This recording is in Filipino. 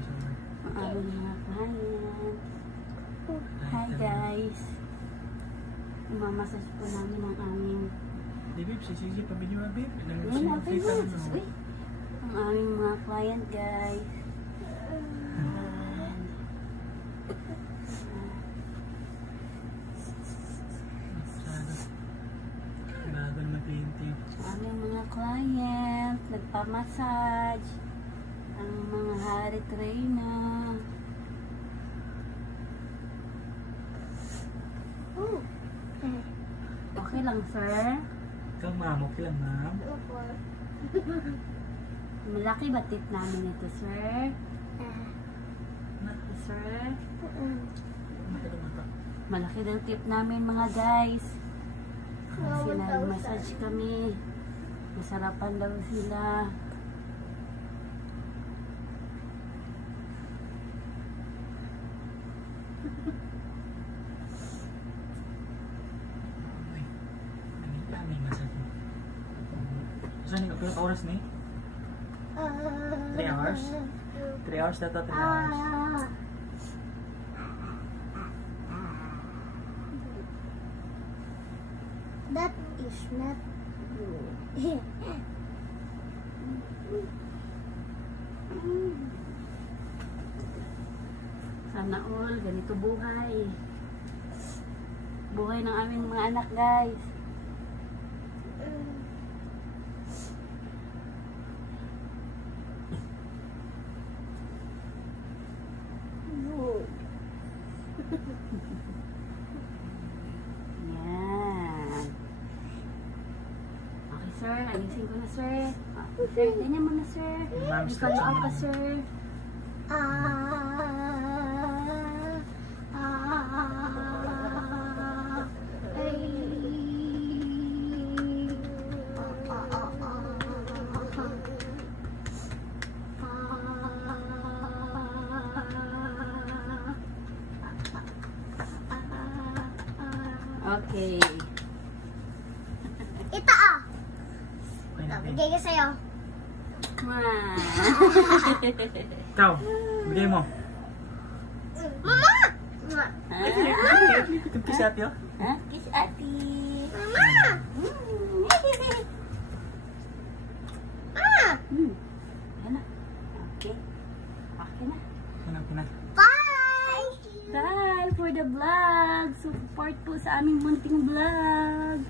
Ang aming mga client. Hi guys. Mamassage po namin ang aming Babe, sisisi pa video babe. ang aming mga client guys. Bago naman kliyente. Ang aming mga client nagpamassage. Ang mga hari Reyna. Okay lang, sir? Ikaw ma'am, okay lang ma'am. Malaki ba tip namin ito, sir? Sir? Malaki daw tip namin, mga guys. Kasi nag-massage kami. Masarapan daw sila. May massage mo. Saan yung ilang oras ni? 3 hours? 3 hours data, 3 hours. That is not good. Sana all, ganito buhay. Buhay ng aming mga anak, guys. Yan. Okay, sir. Alisin ko na, sir. Sir, ganyan mo na, sir. Ma'am, Follow up ka, sir. Okay. Ito ah. Okay na, babe. Bigay ko sa'yo. Ikaw, bigay mo. Mama! Ito kiss ate oh. Ha? Kiss ati. Mama! Yan na. Okay. Okay na. Okay na. Bye! Bye for the vlog. Support po sa aming munting vlog.